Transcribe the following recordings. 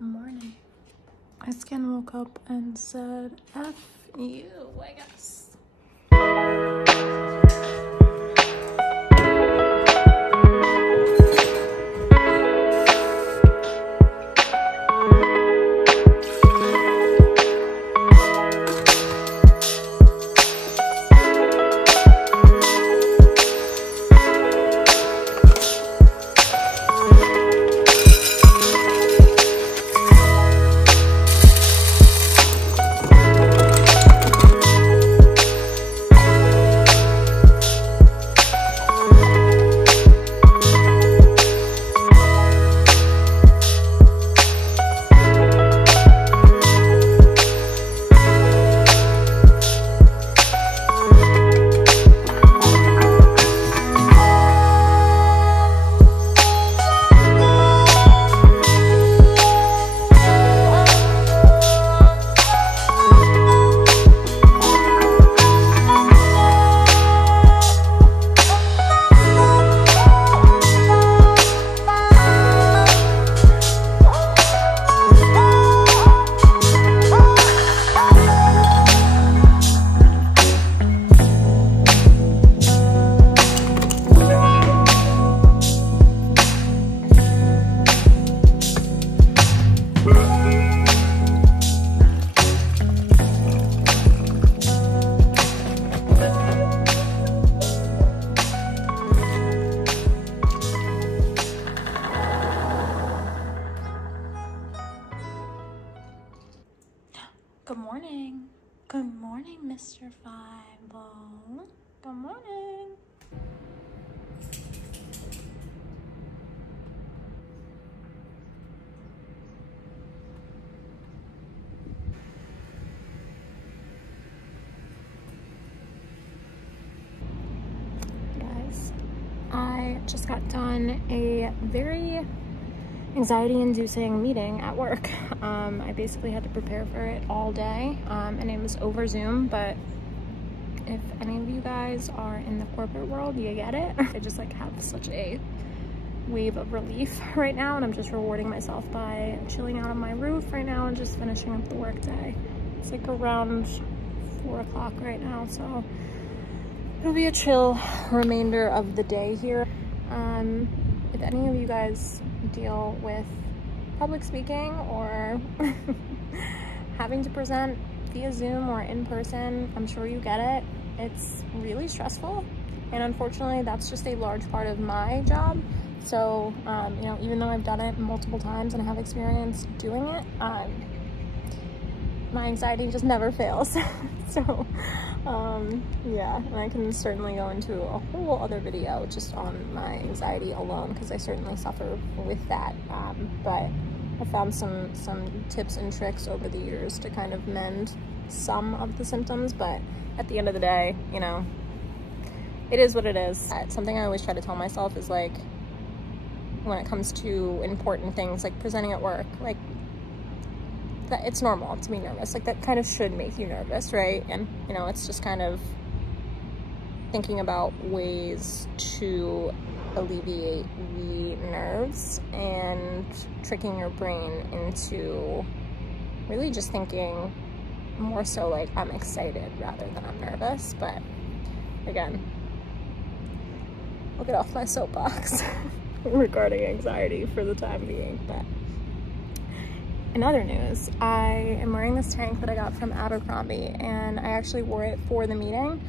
Morning. My skin woke up and said, F you, I guess. Good morning. Good morning, Mr. Fireball. Good morning. Guys, I just got done a very anxiety-inducing meeting at work. I basically had to prepare for it all day, and it was over Zoom, but if any of you guys are in the corporate world, you get it. I just like have such a wave of relief right now, and I'm just rewarding myself by chilling out on my roof right now and just finishing up the work day. It's like around 4 o'clock right now, so it'll be a chill remainder of the day here. If any of you guys deal with public speaking or having to present via Zoom or in person, I'm sure you get it. It's really stressful, and unfortunately that's just a large part of my job. So you know, even though I've done it multiple times and I have experience doing it, my anxiety just never fails. So yeah, and I can certainly go into a whole other video just on my anxiety alone, because I certainly suffer with that, but I found some tips and tricks over the years to kind of mend some of the symptoms. But at the end of the day, you know, it is what it is. Something I always try to tell myself is, like, when it comes to important things like presenting at work, like, that it's normal to be nervous. Like, that kind of should make you nervous, right? And, you know, it's just kind of thinking about ways to alleviate the nerves and tricking your brain into really just thinking more so like I'm excited rather than I'm nervous. But again, I'll get off my soapbox regarding anxiety for the time being. But in other news, I am wearing this tank that I got from Abercrombie, and I actually wore it for the meeting.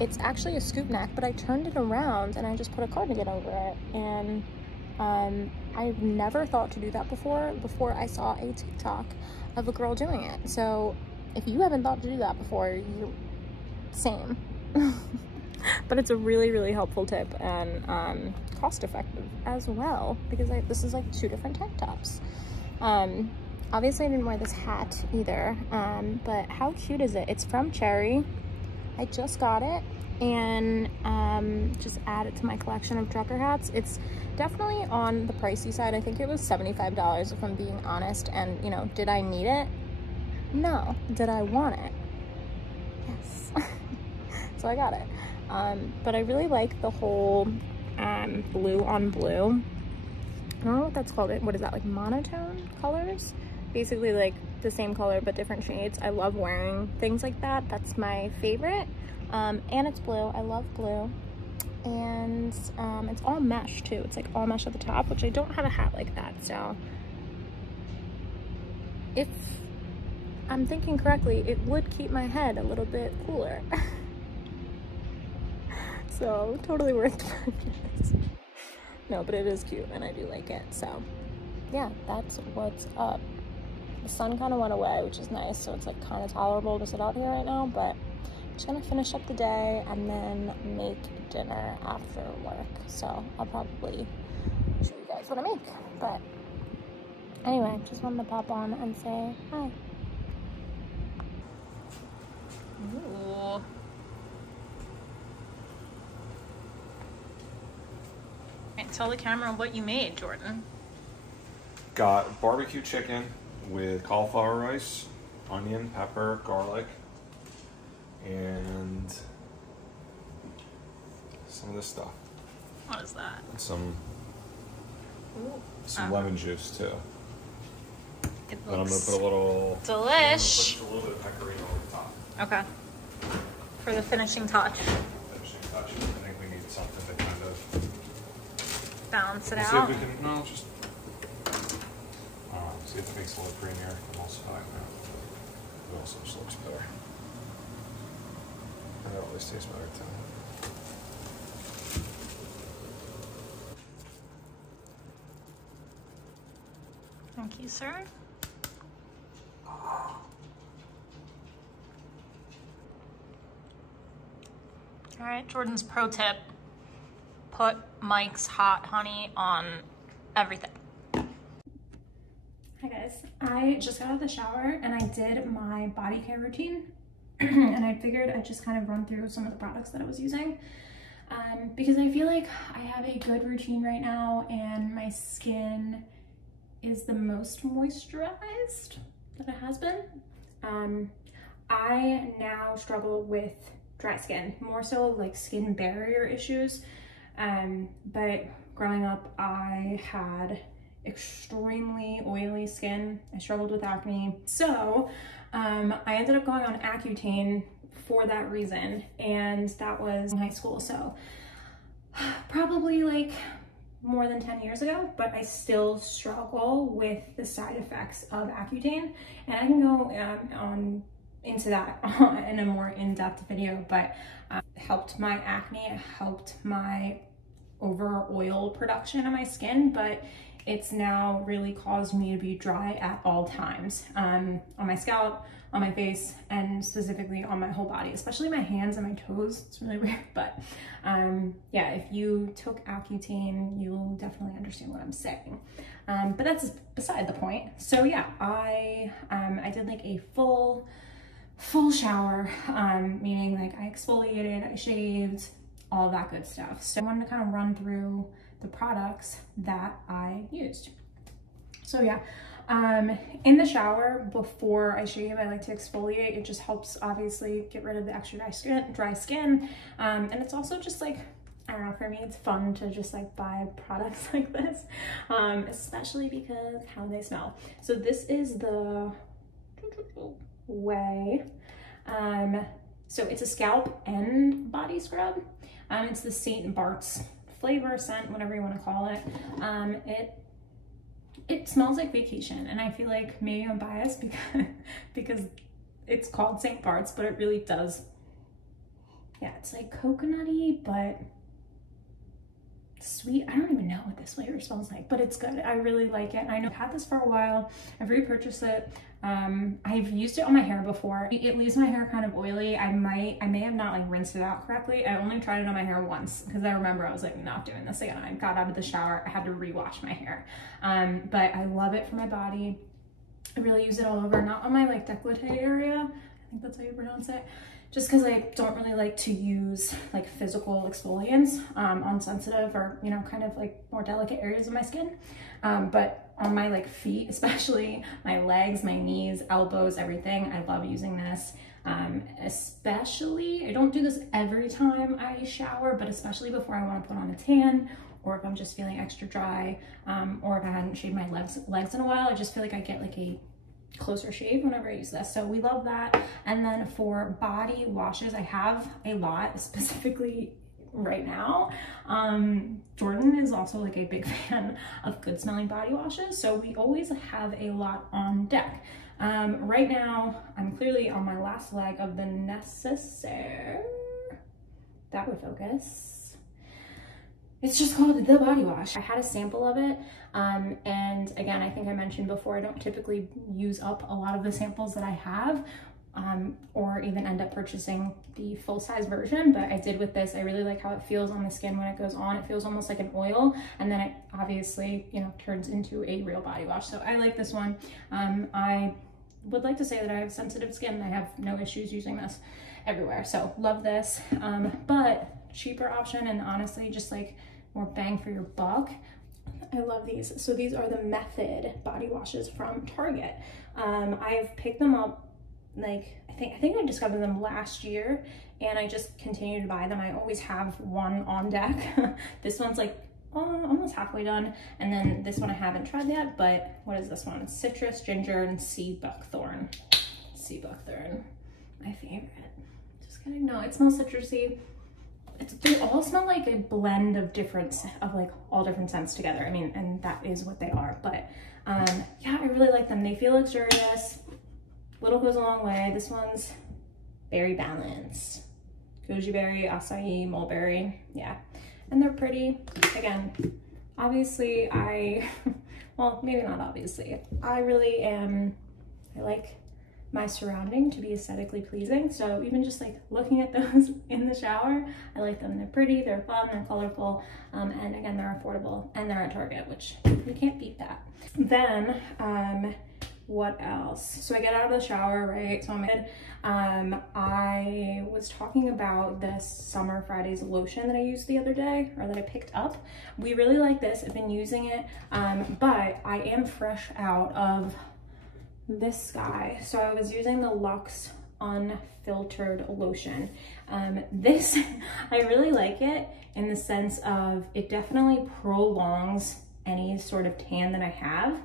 It's actually a scoop neck, but I turned it around and I just put a cardigan over it, and I've never thought to do that before I saw a TikTok of a girl doing it. So if you haven't thought to do that before, you're same. But it's a really, really helpful tip, and cost effective as well, because this is like 2 different tank tops. Obviously I didn't wear this hat either, but how cute is it? It's from Cherry. I just got it, and just add it to my collection of trucker hats. It's definitely on the pricey side. I think it was $75 if I'm being honest. And, you know, did I need it? No. Did I want it? Yes. So I got it. But I really like the whole blue on blue I don't know what that's called. What is that, like monotone colors? Basically like the same color but different shades. I love wearing things like that. That's my favorite. And it's blue. I love blue. And it's all mesh too. It's like all mesh at the top, which I don't have a hat like that. So if I'm thinking correctly, it would keep my head a little bit cooler. So totally worth it. No, but it is cute and I do like it. So yeah, that's what's up. The sun kind of went away, which is nice. So it's like kind of tolerable to sit out here right now, but I'm just gonna finish up the day and then make dinner after work. So I'll probably show you guys what I make. But anyway, just wanted to pop on and say hi. Ooh. Tell the camera what you made, Jordan. Got barbecue chicken with cauliflower rice, onion, pepper, garlic, and some of this stuff. What is that? And some lemon juice too. It looks then I'm gonna put a little delish. Put a little bit of pecorino on the top. Okay. For the finishing touch. Finishing touch. I think we need something to kind of balance it see out. if we can, no, just see if it makes it a little creamier. I'm also fine now. It also just looks better. And it always tastes better too. Thank you, sir. All right, Jordan's pro tip. Put Mike's hot honey on everything. Hi guys, I just got out of the shower and I did my body care routine and I figured I'd just kind of run through some of the products that I was using because I feel like I have a good routine right now and my skin is the most moisturized that it has been. I now struggle with dry skin, more so like skin barrier issues. But growing up, I had extremely oily skin. I struggled with acne. So I ended up going on Accutane for that reason. And that was in high school. So probably like more than 10 years ago, but I still struggle with the side effects of Accutane. And I can go into that in a more in-depth video, but it helped my acne, it helped my over oil production on my skin, but it's now really caused me to be dry at all times, on my scalp, on my face, and specifically on my whole body, especially my hands and my toes. It's really weird, but yeah, if you took Accutane, you'll definitely understand what I'm saying. But that's beside the point. So yeah, I did like a full shower, meaning like I exfoliated, I shaved, all that good stuff. So I wanted to kind of run through the products that I used. So yeah, in the shower before I shave, I like to exfoliate. It just helps obviously get rid of the extra dry skin. And it's also just like, I don't know, for me, it's fun to just like buy products like this, especially because how they smell. So this is the Way. So it's a scalp and body scrub. It's the St. Bart's flavor, scent, whatever you want to call it. It smells like vacation, and I feel like maybe I'm biased because it's called St. Bart's, but it really does. Yeah, it's like coconutty, but sweet. I don't even know what this flavor smells like, but it's good. I really like it. I know I've had this for a while. I've repurchased it. I've used it on my hair before. It leaves my hair kind of oily. I may have not like rinsed it out correctly. I only tried it on my hair once because I remember I was like not doing this again. I got out of the shower. I had to rewash my hair. But I love it for my body. I really use it all over, not on my like décolleté area. I think that's how you pronounce it. Just because I don't really like to use like physical exfoliants on sensitive or, you know, kind of like more delicate areas of my skin. But on my like feet, especially my legs, my knees, elbows, everything, I love using this. Especially, I don't do this every time I shower, but especially before I want to put on a tan or if I'm just feeling extra dry, or if I hadn't shaved my legs in a while, I just feel like I get like a closer shave whenever I use this. So we love that. And then for body washes, I have a lot, specifically right now. Jordan is also like a big fan of good smelling body washes, so we always have a lot on deck. Right now I'm clearly on my last leg of the Necessaire, that would focus. It's just called the body wash. I had a sample of it, and again, I think I mentioned before, I don't typically use up a lot of the samples that I have, or even end up purchasing the full-size version, but I did with this. I really like how it feels on the skin when it goes on. It feels almost like an oil, and then it obviously, you know, turns into a real body wash. So I like this one. I would like to say that I have sensitive skin. I have no issues using this everywhere, so love this. But cheaper option, and honestly just like more bang for your buck, I love these. So these are the Method body washes from Target. I've picked them up, like I think I discovered them last year, and I just continue to buy them. I always have one on deck. This one's like almost halfway done, and then this one I haven't tried yet, but what is this one? It's citrus, ginger, and sea buckthorn. Sea buckthorn, my favorite. Just kidding. No, it smells citrusy. They all smell like a blend of like all different scents together. I mean, and that is what they are. But yeah, I really like them. They feel luxurious. Little goes a long way. This one's berry balanced. Goji berry, acai, mulberry. Yeah, and they're pretty. Again, obviously well, maybe not obviously. I like my surrounding to be aesthetically pleasing. So even just like looking at those in the shower, I like them. They're pretty, they're fun, they're colorful, and again, they're affordable, and they're at Target, which you can't beat that. Then, what else? So I get out of the shower, right? So I'm good. I was talking about this Summer Fridays lotion that I used the other day, or that I picked up. We really like this. I've been using it, but I am fresh out of this guy. So I was using the Luxe Unfiltered lotion. This, I really like it in the sense of it definitely prolongs any sort of tan that I have.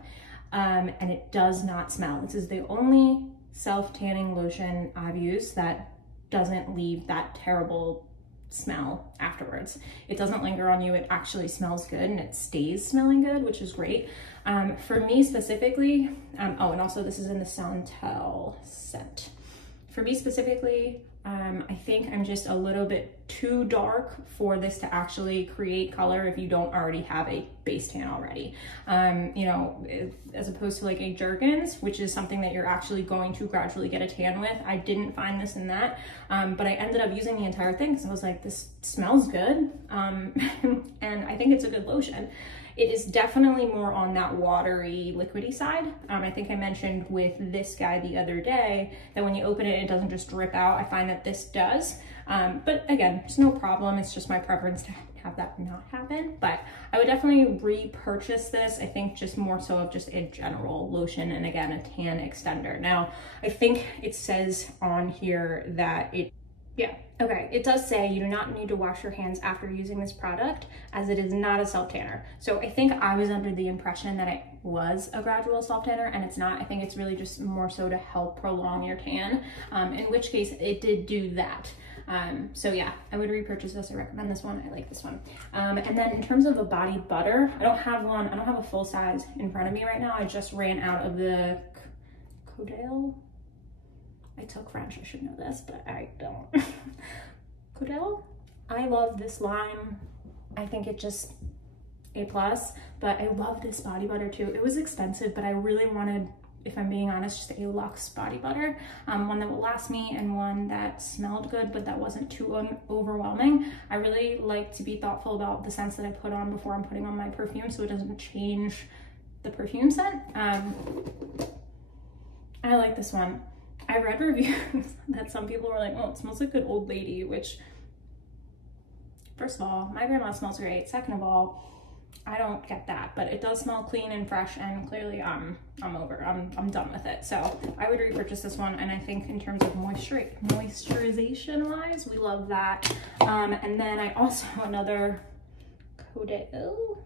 And it does not smell. This is the only self-tanning lotion I've used that doesn't leave that terrible smell afterwards. It doesn't linger on you. It actually smells good, and it stays smelling good, which is great. For me specifically, oh, and also this is in the Santal scent. For me specifically, I think I'm just a little bit too dark for this to actually create color if you don't already have a base tan already. You know, as opposed to like a Jergens, which is something that you're actually going to gradually get a tan with. I didn't find this in that, but I ended up using the entire thing because I was like, this smells good, and I think it's a good lotion. It is definitely more on that watery, liquidy side. I think I mentioned with this guy the other day that when you open it, it doesn't just drip out. I find that this does. But again, it's no problem. It's just my preference to have that not happen. But I would definitely repurchase this. I think just more so of just a general lotion, and again, a tan extender. Now, I think it says on here that it does say you do not need to wash your hands after using this product, as it is not a self-tanner. So I think I was under the impression that it was a gradual self-tanner, and it's not. I think it's really just more so to help prolong your tan, in which case it did do that. So yeah, I would repurchase this. I recommend this one. I like this one. And then in terms of a body butter, I don't have one. I don't have a full size in front of me right now. I just ran out of the Codale. I took French, I should know this, but I don't. Codale? I love this line. I think it just A+, but I love this body butter too. It was expensive, but I really wanted, if I'm being honest, just a Luxe body butter. One that will last me, and one that smelled good, but that wasn't too overwhelming. I really like to be thoughtful about the scents that I put on before I'm putting on my perfume, so it doesn't change the perfume scent. I like this one. I read reviews that some people were like, oh, it smells like good old lady, which, first of all, my grandma smells great. Second of all, I don't get that, but it does smell clean and fresh, and clearly I'm done with it. So I would repurchase this one, and I think in terms of moisturization wise, we love that. And then I also, another Hodeo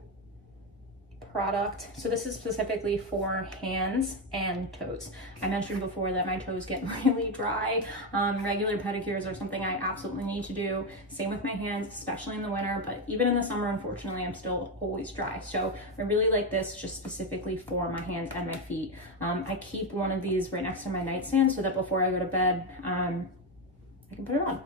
product. So this is specifically for hands and toes. I mentioned before that my toes get really dry. Regular pedicures are something I absolutely need to do. Same with my hands, especially in the winter, but even in the summer, unfortunately, I'm still always dry. So I really like this just specifically for my hands and my feet. I keep one of these right next to my nightstand so that before I go to bed, I can put it on.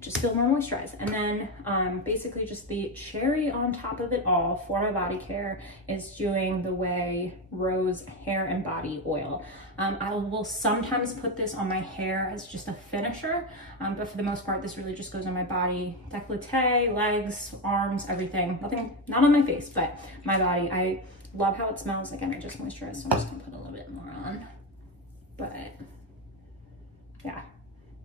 Just feel more moisturized. And then basically just the cherry on top of it all for my body care is doing the Way Rose Hair and Body Oil. I will sometimes put this on my hair as just a finisher, but for the most part, this really just goes on my body, décolleté, legs, arms, everything. Nothing, not on my face, but my body. I love how it smells. Again, I just moisturized, so I'm just gonna put a little bit more on. But yeah.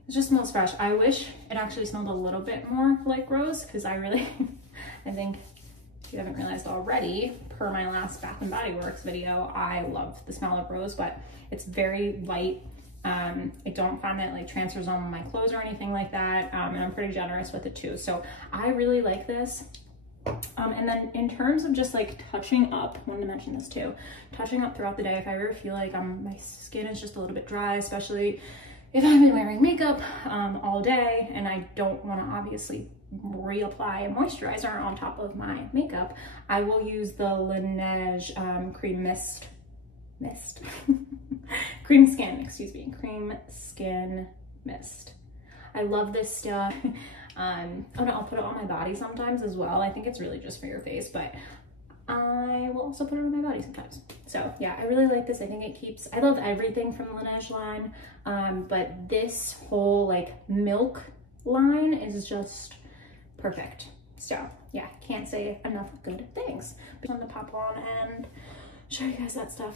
It just smells fresh. I wish it actually smelled a little bit more like rose, because I really, I think if you haven't realized already, per my last Bath and Body Works video, I love the smell of rose, but it's very light. I don't find that it like transfers on my clothes or anything like that, and I'm pretty generous with it too. So I really like this. And then in terms of just like touching up, I wanted to mention this too, touching up throughout the day, if I ever feel like my skin is just a little bit dry, especially if I've been wearing makeup all day and I don't want to obviously reapply a moisturizer on top of my makeup, I will use the Laneige Cream Skin Mist. I love this stuff. Oh no, I'll put it on my body sometimes as well. I think it's really just for your face, but I will also put it on my body sometimes. So yeah, I really like this. I think it keeps, I love everything from the Laneige line, but this whole like milk line is just perfect. So yeah, can't say enough good things. I'm gonna pop on and show you guys that stuff.